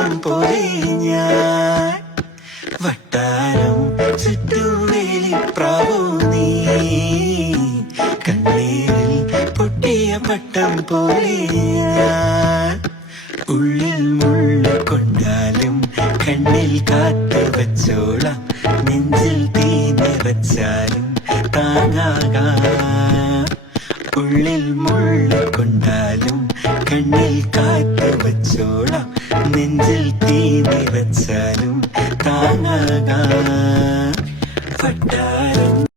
പട്ടം പോലെ ഞാൻ വട്ടാരം ചുറ്റുവേലിപ്രാവോ നീ കണ്ണീരിൽ പൊട്ടിയ പട്ടം പോലെ ഞാൻ ഉള്ളിൽ മുള്ളു കൊണ്ടാലും കണ്ണിൽ കാത്തു വച്ചോളാം നെഞ്ചിൽ തീ നിറച്ചാലും താങ്ങാകാം ഉള്ളിൽ മുള്ളു കൊണ്ടാലും കണ്ണിൽ കാത്തു വച്ചോളാം നെഞ്ചിൽ തീ നിറച്ചാലും താങ്ങാകാം വട്ടാരം